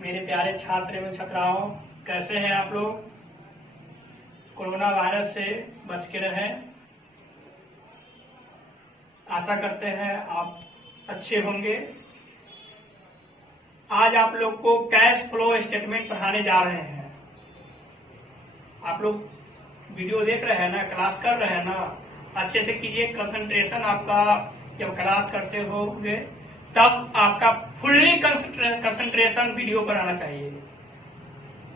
मेरे प्यारे छात्र एवं छात्राओं, कैसे हैं आप लोग। कोरोना वायरस से बच के रहें। आशा करते हैं आप अच्छे होंगे। आज आप लोग को कैश फ्लो स्टेटमेंट पढ़ाने जा रहे हैं। आप लोग वीडियो देख रहे हैं ना, क्लास कर रहे हैं ना, अच्छे से कीजिए। कंसंट्रेशन आपका जब क्लास करते होंगे तब आपका फुल्ली कंसंट्रेशन वीडियो पर आना चाहिए,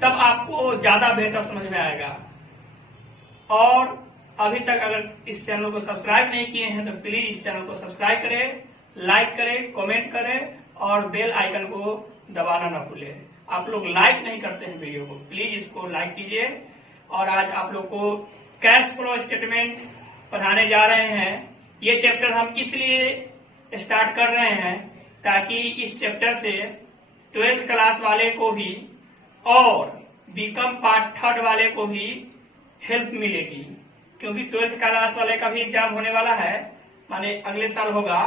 तब आपको ज्यादा बेहतर समझ में आएगा। और अभी तक अगर इस चैनल को सब्सक्राइब नहीं किए हैं तो प्लीज इस चैनल को सब्सक्राइब करें, लाइक करें, कमेंट करें और बेल आइकन को दबाना ना भूलें। आप लोग लाइक नहीं करते हैं वीडियो को, प्लीज इसको लाइक कीजिए। और आज आप लोग को कैश फ्लो स्टेटमेंट पढ़ाने जा रहे हैं। ये चैप्टर हम इसलिए स्टार्ट कर रहे हैं ताकि इस चैप्टर से 12th क्लास वाले को भी और बीकॉम पार्ट 3rd वाले को भी हेल्प मिलेगी, क्योंकि 12th क्लास वाले का भी एग्जाम होने वाला है, माने अगले साल होगा,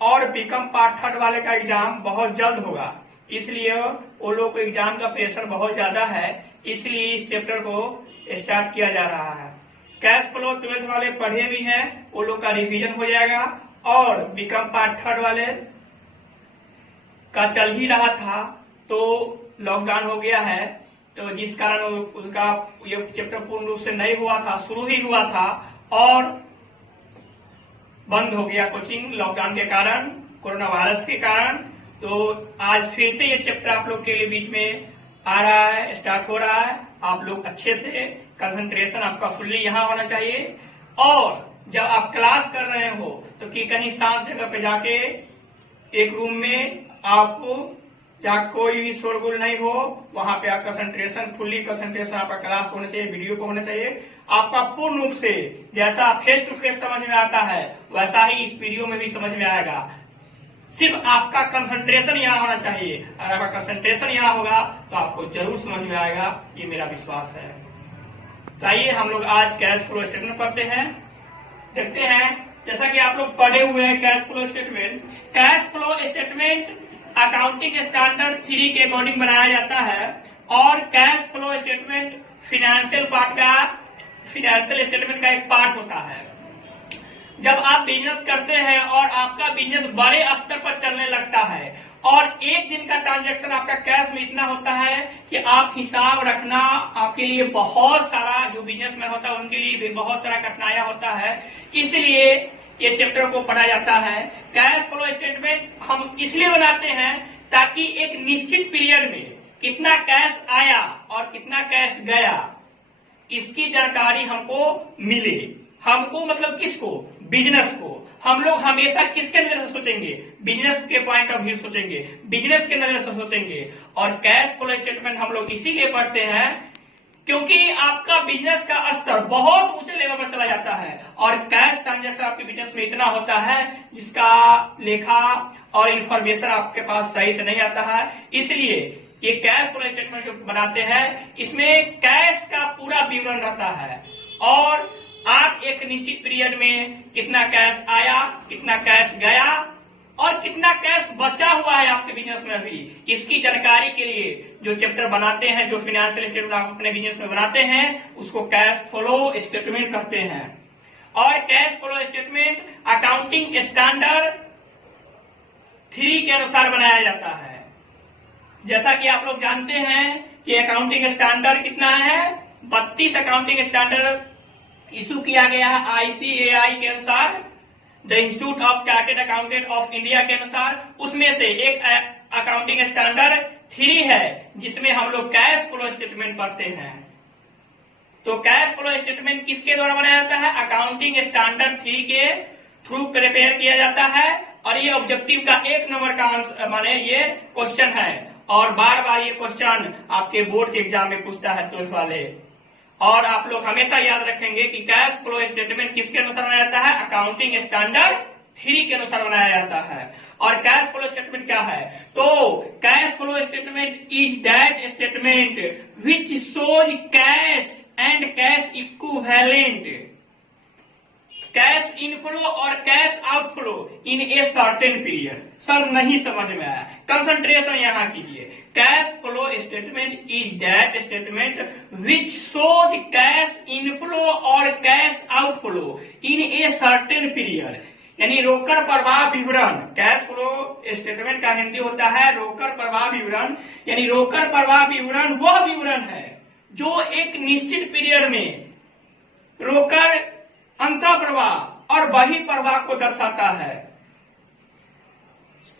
और बीकॉम पार्ट 3rd वाले का एग्जाम बहुत जल्द होगा। इसलिए वो लोग को एग्जाम का प्रेशर बहुत ज्यादा है, इसलिए इस चैप्टर को स्टार्ट किया जा रहा है। कैश फ्लो 12th वाले पढ़े भी हैं, वो लोग का रिवीजन हो जाएगा, और बीकॉम पार्ट 3rd वाले का चल ही रहा था तो लॉकडाउन हो गया है, तो जिस कारण उनका ये चैप्टर पूर्ण रूप से नहीं हुआ था, शुरू ही हुआ था और बंद हो गया कोचिंग लॉकडाउन के कारण, कोरोना वायरस के कारण। तो आज फिर से ये चैप्टर आप लोग के लिए बीच में आ रहा है, स्टार्ट हो रहा है। आप लोग अच्छे से कंसंट्रेशन आपका फुल्ली यहाँ होना चाहिए, और जब आप क्लास कर रहे हो तो कि कहीं शांत जगह पे जाके एक रूम में आपको जहाँ कोई भी शोरगुल नहीं हो, वहां पे आप कंसंट्रेशन फुल्ली कंसंट्रेशन आपका क्लास होना चाहिए, वीडियो को होना चाहिए। आपका पूर्ण रूप से जैसा फेस टू फेस समझ में आता है वैसा ही इस वीडियो में भी समझ में आएगा। सिर्फ आपका कंसंट्रेशन यहाँ होना चाहिए। अगर आपका कंसंट्रेशन यहाँ होगा तो आपको जरूर समझ में आएगा, ये मेरा विश्वास है। तो आइए हम लोग आज कैश फ्लो स्टेटमेंट पढ़ते हैं, देखते हैं। जैसा कि आप लोग पढ़े हुए हैं cash flow statement. Cash flow statement accounting standard 3 के अकॉर्डिंग बनाया जाता है, और cash flow statement financial statement का एक पार्ट होता है। जब आप बिजनेस करते हैं और आपका बिजनेस बड़े स्तर पर चलने लगता है और एक दिन का ट्रांजैक्शन आपका कैश में इतना होता है कि आप हिसाब रखना आपके लिए बहुत सारा, जो बिजनेसमैन होता है उनके लिए भी बहुत सारा कठिनाइयां होता है, इसलिए ये चैप्टर को पढ़ा जाता है। कैश फ्लो स्टेटमेंट हम इसलिए बनाते हैं ताकि एक निश्चित पीरियड में कितना कैश आया और कितना कैश गया, इसकी जानकारी हमको मिले। हमको मतलब किसको? बिजनेस को। हम लोग हमेशा किसके नजर से सोचेंगे? बिजनेस के पॉइंट ऑफ व्यू सोचेंगे, बिजनेस के नजर से सोचेंगे। और कैश फ्लो स्टेटमेंट हम लोग इसीलिए पढ़ते हैं क्योंकि आपका बिजनेस का स्तर बहुत ऊंचे लेवल पर चला जाता है और कैश ट्रांजैक्शन आपके बिजनेस में इतना होता है जिसका लेखा और इंफॉर्मेशन आपके पास सही से नहीं आता है। इसलिए ये कैश फ्लो स्टेटमेंट जो बनाते हैं इसमें कैश का पूरा विवरण रहता है, और आप एक निश्चित पीरियड में कितना कैश आया, कितना कैश गया और कितना कैश बचा हुआ है आपके बिजनेस में भी, इसकी जानकारी के लिए जो चैप्टर बनाते हैं, जो फाइनेंशियल स्टेटमेंट आप अपने बिजनेस में बनाते हैं, उसको कैश फ्लो स्टेटमेंट कहते हैं। और cash flow statement accounting standard 3 के अनुसार बनाया जाता है। जैसा कि आप लोग जानते हैं कि अकाउंटिंग स्टैंडर्ड कितना है, 32 अकाउंटिंग स्टैंडर्ड इशू किया गया है ICAI के अनुसार, the institute of chartered accountant of India के अनुसार। उसमें से एक अकाउंटिंग स्टैंडर्ड 3 है जिसमें हम लोग कैश फ्लो स्टेटमेंट पढ़ते हैं। तो कैश फ्लो स्टेटमेंट किसके द्वारा बनाया जाता है? अकाउंटिंग स्टैंडर्ड 3 के थ्रू प्रिपेयर किया जाता है, और ये ऑब्जेक्टिव का 1 नंबर का आंसर माने ये क्वेश्चन है, और बार बार ये क्वेश्चन आपके बोर्ड के एग्जाम में पूछता है 12th वाले। और आप लोग हमेशा याद रखेंगे कि कैश फ्लो स्टेटमेंट किसके अनुसार बनाया जाता है? अकाउंटिंग स्टैंडर्ड 3 के अनुसार बनाया जाता है। और कैश फ्लो स्टेटमेंट क्या है? तो cash flow statement is that statement which shows cash and cash equivalent, cash inflow और cash outflow in a certain period. Sir नहीं समझ में आया, कंसंट्रेशन यहां कीजिए। Cash flow statement is that statement which shows cash inflow और cash outflow in a certain period. यानी रोकड़ प्रवाह विवरण, कैश फ्लो स्टेटमेंट का हिंदी होता है रोकड़ प्रवाह विवरण। यानी रोकड़ प्रवाह विवरण वह विवरण है जो एक निश्चित पीरियड में रोकड़ अंतः प्रवाह और बहिः प्रवाह को दर्शाता है।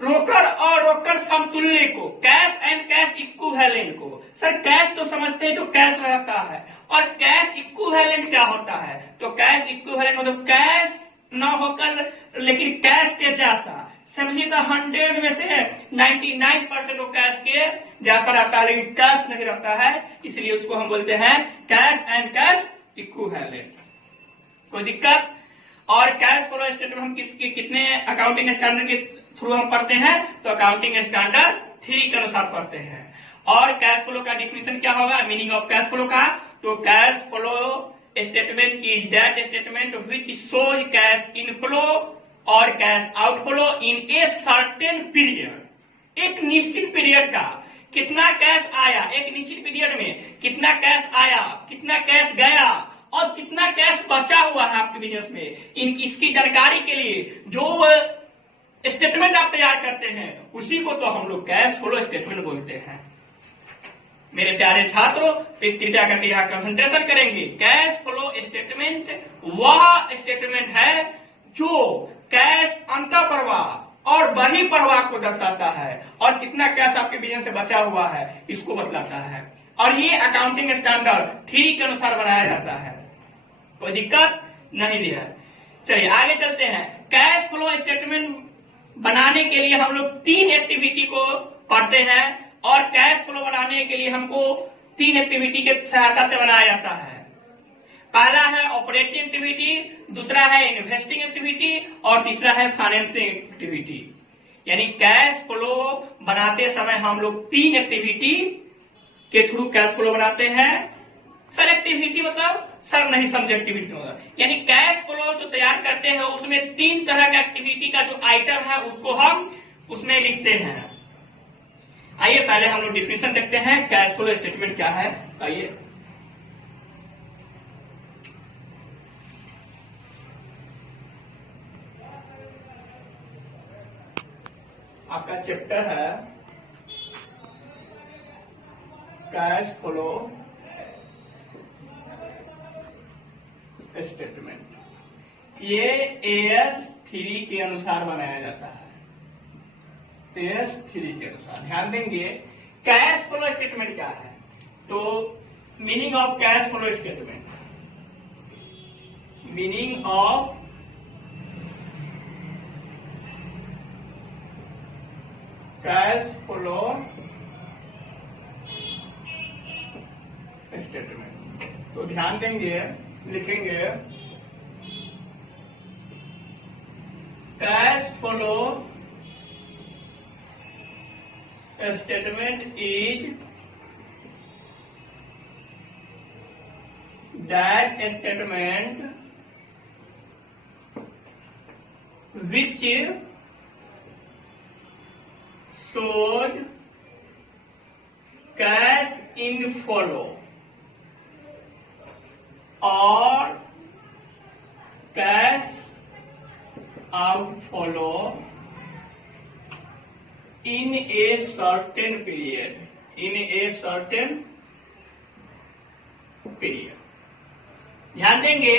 रोकड़ और रोकड़ समतुल्य को, कैश एंड कैश इक्विवेलेंट को। सर कैश तो समझते हैं जो कैश रहता है, और कैश इक्विवेलेंट क्या होता है? तो कैश इक्विवेलेंट मतलब कैश न होकर लेकिन कैश के जैसा। समझिए तो 100 में से 99% वो कैश के जैसा रहता है, लेकिन कैश नहीं रहता है, इसलिए उसको हम बोलते हैं कैश एंड कैश इक्विवेलेंट। कोई दिक्कत? और कैश फ्लो स्टेटमेंट हम कितने अकाउंटिंग स्टैंडर्ड के थ्रू हम पढ़ते हैं? तो अकाउंटिंग स्टैंडर्ड 3 के अनुसार पढ़ते हैं। और कैश फ्लो का डिफिनेशन क्या होगा, मीनिंग ऑफ कैश फ्लो का? तो cash flow statement is that statement which shows cash inflow और cash outflow in a certain period. एक निश्चित पीरियड का कितना कैश आया, एक निश्चित पीरियड में कितना कैश आया, कितना कैश गया और कितना कैश बचा हुआ है आपके बिजनेस में, इसकी जानकारी के लिए जो स्टेटमेंट आप तैयार करते हैं उसी को तो हम लोग कैश फ्लो स्टेटमेंट बोलते हैं। मेरे प्यारे छात्रों, कृपया करके यहाँ कंसंट्रेशन करेंगे। कैश फ्लो स्टेटमेंट वह स्टेटमेंट है जो कैश अंतः प्रवाह और बहिः प्रवाह को दर्शाता है और कितना कैश आपके बिजनेस से बचा हुआ है इसको बतलाता है। और ये अकाउंटिंग स्टैंडर्ड 3 के अनुसार बनाया जाता है। कोई दिक्कत नहीं दिया है। चलिए आगे चलते हैं। कैश फ्लो स्टेटमेंट बनाने के लिए हम लोग 3 एक्टिविटी को पढ़ते हैं, और कैश फ्लो बनाने के लिए हमको 3 एक्टिविटी के सहायता से बनाया जाता है। पहला है ऑपरेटिंग एक्टिविटी, दूसरा है इन्वेस्टिंग एक्टिविटी और तीसरा है फाइनेंसिंग एक्टिविटी। यानी कैश फ्लो बनाते समय हम लोग 3 एक्टिविटी के थ्रू कैश फ्लो बनाते हैं। सर एक्टिविटी मतलब सर नहीं समझे एक्टिविटी होगा, यानी कैश फ्लो जो तैयार करते हैं उसमें 3 तरह का एक्टिविटी का जो आइटम है उसको हम उसमें लिखते हैं। आइए पहले हम लोग डिफिनेशन देखते हैं कैश फ्लो स्टेटमेंट क्या है। आइए आपका चैप्टर है कैश फ्लो स्टेटमेंट। ये AS3 के अनुसार बनाया जाता है। AS3 के अनुसार ध्यान देंगे। कैश फ्लो स्टेटमेंट क्या है? तो meaning of cash flow statement, meaning of cash flow statement. तो ध्यान देंगे, लिखेंगे cash flow statement is that statement which shows cash inflow और cash outflow in a certain period, in a certain period। ध्यान देंगे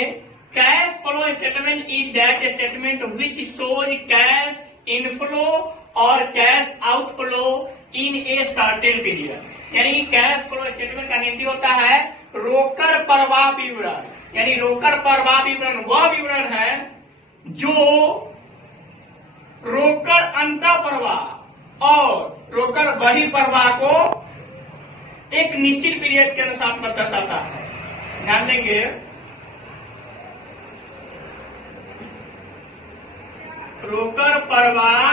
cash flow statement is that statement which shows cash inflow और cash outflow in a certain period. यानी cash flow statement का हिंदी होता है रोकड़ प्रवाह विवरण। यानी रोकड़ प्रवाह विवरण वह विवरण है जो रोकड़ अंतः प्रवाह और रोकड़ बहिः प्रवाह को एक निश्चित पीरियड के अनुसार दर्शाता है। ध्यान देंगे रोकड़ प्रवाह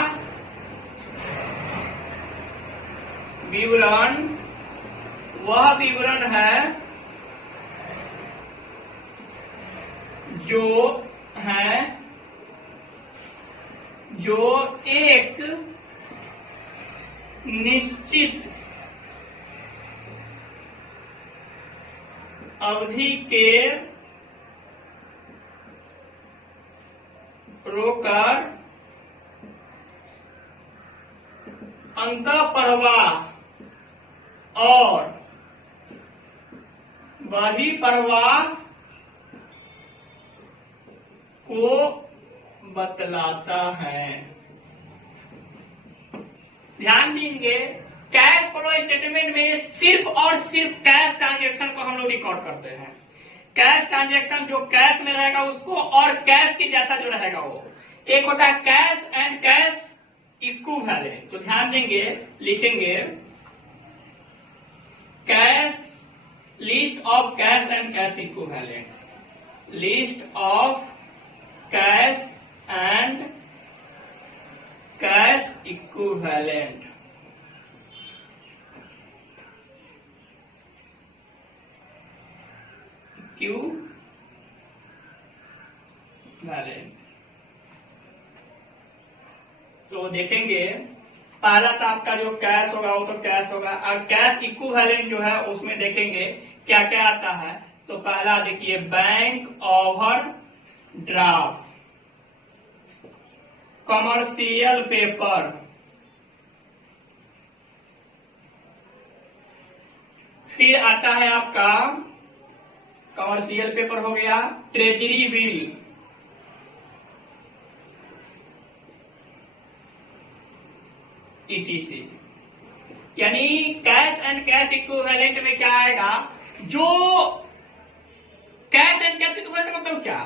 विवरण वह विवरण है जो एक निश्चित अवधि के रोकर अंतःप्रवाह और बहिर्प्रवाह को बतलाता है। ध्यान देंगे, कैश फ्लो स्टेटमेंट में सिर्फ और सिर्फ कैश ट्रांजैक्शन को हम लोग रिकॉर्ड करते हैं। कैश ट्रांजैक्शन जो कैश में रहेगा उसको, और कैश के जैसा जो रहेगा वो, एक होता है कैश एंड कैश इक्विवेलेंट। तो ध्यान देंगे, लिखेंगे cash, list of cash and cash equivalent, list of cash and cash equivalent. Equivalent. तो देखेंगे, पहला तो आपका जो कैश होगा वो तो कैश होगा, और कैश इक्विवेलेंट जो है उसमें देखेंगे क्या क्या आता है। तो पहला देखिए, bank over draft, commercial paper, फिर आता है आपका कमर्शियल पेपर हो गया, ट्रेजरी बिल, ETC। यानी कैश एंड कैश इक्विवेलेंट में क्या आएगा, जो कैश एंड कैश इक्विवेलेंट मतलब क्या,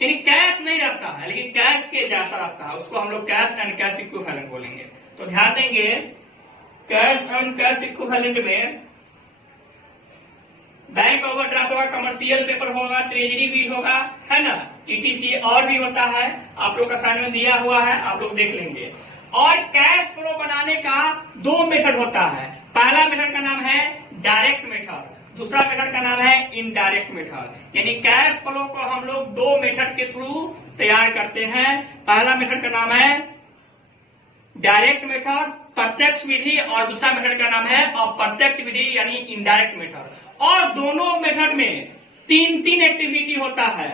यानी कैश नहीं रहता है लेकिन कैश के जैसा रहता है, उसको हम लोग कैश एंड कैश इक्विवेलेंट बोलेंगे। तो ध्यान देंगे, कैश एंड कैश इक्विवेलेंट में बैंक ओवरड्राफ्ट होगा, कमर्शियल पेपर होगा, ट्रेजरी बिल होगा, है ना, ETC और भी होता है, आप लोग का असाइनमेंट दिया हुआ है, आप लोग देख लेंगे। और कैश फ्लो बनाने का दो मेथड होता है। पहला मेथड का नाम है डायरेक्ट मेथड, दूसरा मेथड का नाम है इनडायरेक्ट मेथड। यानी कैश फ्लो को हम लोग दो मेथड के थ्रू तैयार करते हैं। पहला मेथड का नाम है डायरेक्ट मेथड, प्रत्यक्ष विधि, और दूसरा मेथड का नाम है अप्रत्यक्ष विधि यानी इनडायरेक्ट मेथड। और दोनों मेथड में तीन तीन एक्टिविटी होता है।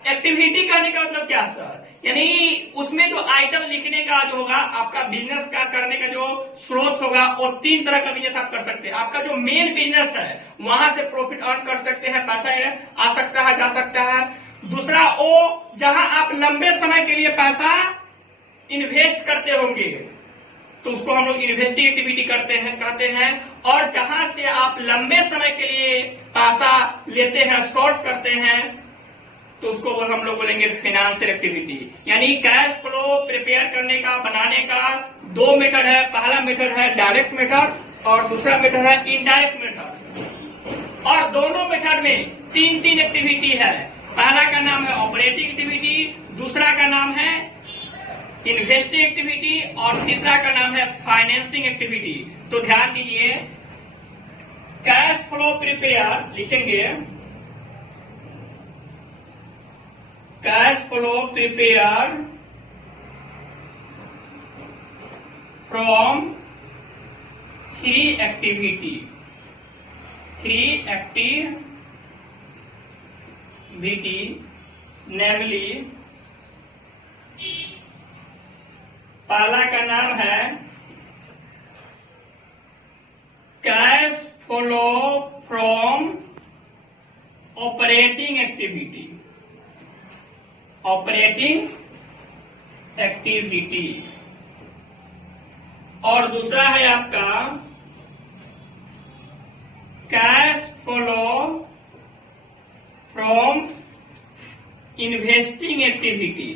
एक्टिविटी करने का मतलब क्या सर, यानी उसमें जो आइटम लिखने का जो होगा, आपका बिजनेस का करने का जो स्रोत होगा, वो तीन तरह का बिजनेस आप कर सकते हैं। आपका जो मेन बिजनेस है वहां से प्रॉफिट अर्न कर सकते हैं, पैसा आ सकता है, जा सकता है। दूसरा वो जहां आप लंबे समय के लिए पैसा इन्वेस्ट करते होंगे तो उसको हम लोग इन्वेस्टिंग एक्टिविटी करते हैं, कहते हैं। और जहां से आप लंबे समय के लिए पैसा लेते हैं, सोर्स करते हैं, तो उसको हम लोग बोलेंगे फाइनेंशियल एक्टिविटी। यानी कैश फ्लो प्रिपेयर करने का, बनाने का दो मेथड है। पहला मेथड है डायरेक्ट मेथड और दूसरा मेथड है इनडायरेक्ट मेथड। और दोनों मेथड में तीन तीन एक्टिविटी है। पहला का नाम है ऑपरेटिंग एक्टिविटी, दूसरा का नाम है इन्वेस्टिंग एक्टिविटी और तीसरा का नाम है फाइनेंसिंग एक्टिविटी। तो ध्यान दीजिए, कैश फ्लो प्रिपेयर लिखेंगे, cash flow prepare from three activity namely, पहला का नाम है cash flow from operating activity, और दूसरा है आपका cash flow from investing activity.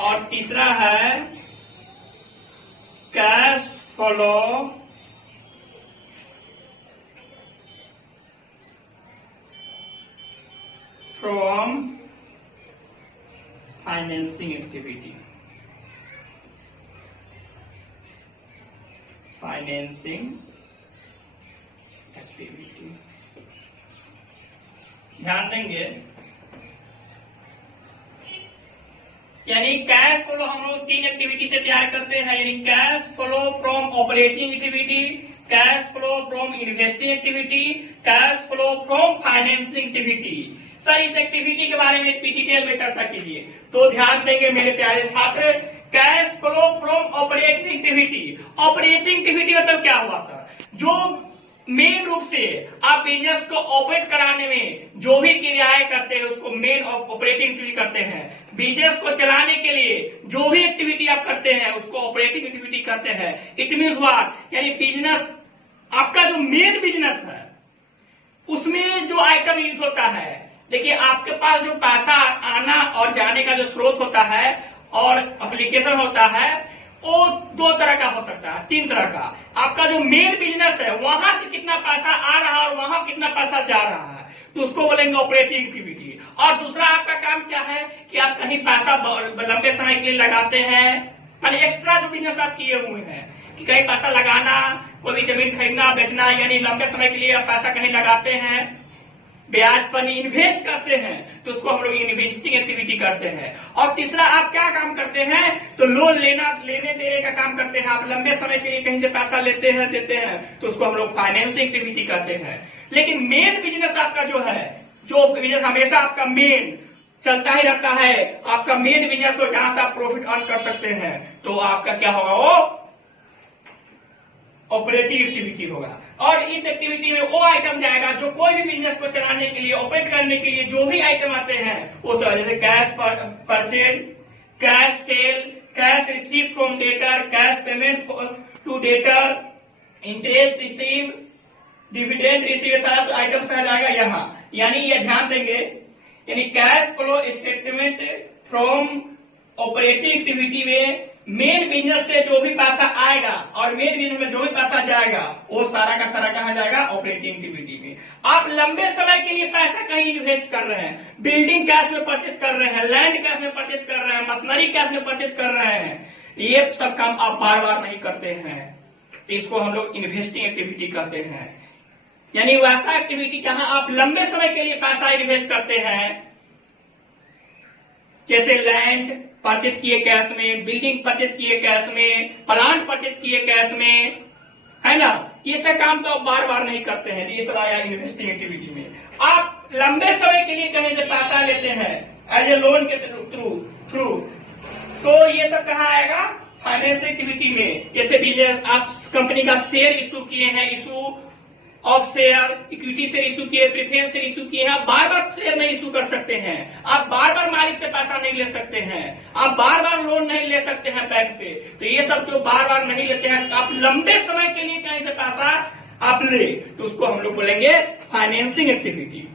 और तीसरा है cash flow from financing activity. ध्यान देंगे, यानी कैश फ्लो हम लोग 3 एक्टिविटी से तैयार करते हैं, यानी cash flow from operating activity, cash flow from investing activity, cash flow from financing activity. Sir इस एक्टिविटी के बारे में डिटेल में चर्चा कीजिए। तो ध्यान देंगे मेरे प्यारे छात्र, cash flow from operating activity. Operating activity मतलब क्या हुआ सर? जो मेन रूप से आप बिजनेस को ऑपरेट कराने में जो भी क्रियाएं करते हैं उसको मेन ऑपरेटिंग एक्टिविटी करते हैं। बिजनेस को चलाने के लिए जो भी एक्टिविटी आप करते हैं उसको ऑपरेटिंग एक्टिविटी करते हैं। It means what? यानी बिजनेस, आपका जो मेन बिजनेस है उसमें जो आइटम यूज होता है, देखिए आपके पास जो पैसा आना और जाने का जो स्रोत होता है और एप्लीकेशन होता है वो 2 तरह का हो सकता है, 3 तरह का। आपका जो मेन बिजनेस है वहां से कितना पैसा आ रहा है और वहां कितना पैसा जा रहा है, तो उसको बोलेंगे ऑपरेटिंग एक्टिविटी। और दूसरा आपका काम क्या है कि आप कहीं पैसा लंबे समय के लिए लगाते हैं, यानी एक्स्ट्रा जो बिजनेस आप किए हुए हैं कि कहीं पैसा लगाना, कोई भी जमीन खरीदना बेचना, यानी लंबे समय के लिए आप पैसा कहीं लगाते हैं, ब्याज पर इन्वेस्ट करते हैं, तो उसको हम लोग इन्वेस्टिंग एक्टिविटी करते हैं। और तीसरा आप क्या काम करते हैं, तो लोन लेने देने का काम करते हैं। आप लंबे समय के लिए कहीं से पैसा लेते हैं देते हैं, तो उसको हम लोग फाइनेंसिंग एक्टिविटी करते हैं। लेकिन मेन बिजनेस आपका जो है, जो बिजनेस हमेशा आपका मेन चलता ही रहता है, आपका मेन बिजनेस हो जहां से आप प्रॉफिट अर्न कर सकते हैं, तो आपका क्या होगा, वो ऑपरेटिंग एक्टिविटी होगा। और इस एक्टिविटी में वो आइटम जाएगा जो कोई भी बिजनेस को चलाने के लिए, ऑपरेट करने के लिए जो भी आइटम आते हैं वो सब, जैसे cash purchase, cash sale, cash receive from debtor, cash payment to debtor, interest receive, dividend receive, सारा आइटम आ जाएगा यहाँ। यानी ये ध्यान देंगे, यानी cash flow statement from operating activity में मेन बिजनेस से जो भी पैसा आएगा और मेन बिजनेस में जो भी पैसा जाएगा वो सारा का सारा कहां जाएगा, ऑपरेटिंग एक्टिविटी में। आप लंबे समय के लिए पैसा कहीं इन्वेस्ट कर रहे हैं, बिल्डिंग कैश में परचेज कर रहे हैं, लैंड कैश में परचेज कर रहे हैं, मशीनरी कैश में परचेज कर रहे हैं, ये सब काम आप बार बार नहीं करते हैं, इसको हम लोग इन्वेस्टिंग एक्टिविटी करते हैं। यानी वैसा एक्टिविटी जहां आप लंबे समय के लिए पैसा इन्वेस्ट करते हैं, जैसे लैंड परचेज किए कैश में, बिल्डिंग परचेज किए कैश में, प्लांट परचेज किए कैश में, है ना, ये सब काम तो आप बार बार नहीं करते हैं, ये सब आया इन्वेस्टिंग एक्टिविटी में। आप लंबे समय के लिए कहीं से पैसा लेते हैं एज ए लोन के थ्रू, तो ये सब कहाँ आएगा, फाइनेंस एक्टिविटी में। जैसे बिजनेस आप कंपनी का शेयर इशू किए हैं, इशू ऑफ शेयर, इक्विटी से इशू किए, प्रेफरेंस से इशू किए हैं, आप बार बार शेयर नहीं इशू कर सकते हैं, आप बार बार मालिक से पैसा नहीं ले सकते हैं, आप बार बार लोन नहीं ले सकते हैं बैंक से। तो ये सब जो बार बार नहीं लेते हैं, आप लंबे समय के लिए कहीं से पैसा आप ले, तो उसको हम लोग बोलेंगे फाइनेंसिंग एक्टिविटी।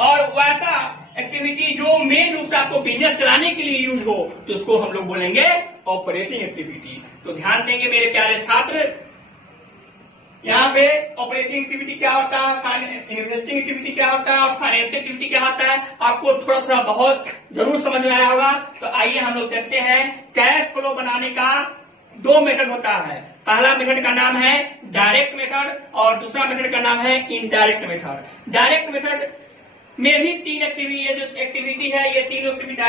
और वैसा एक्टिविटी जो मेन रूप से आपको बिजनेस चलाने के लिए यूज हो, तो उसको हम लोग बोलेंगे ऑपरेटिंग एक्टिविटी। तो ध्यान देंगे मेरे प्यारे छात्र, यहाँ पे ऑपरेटिंग एक्टिविटी क्या होता है, इन्वेस्टिंग एक्टिविटी क्या होता है, फाइनेंशियल एक्टिविटी क्या होता है, आपको थोड़ा थोड़ा बहुत जरूर समझ में आया होगा। तो आइए हम लोग देखते हैं, कैश फ्लो बनाने का 2 मेथड होता है। पहला मेथड का नाम है डायरेक्ट मेथड और दूसरा मेथड का नाम है इनडायरेक्ट मेथड। डायरेक्ट मेथड में भी 3 एक्टिविटी है, जो एक्टिविटी है ये 3 एक्टिविटी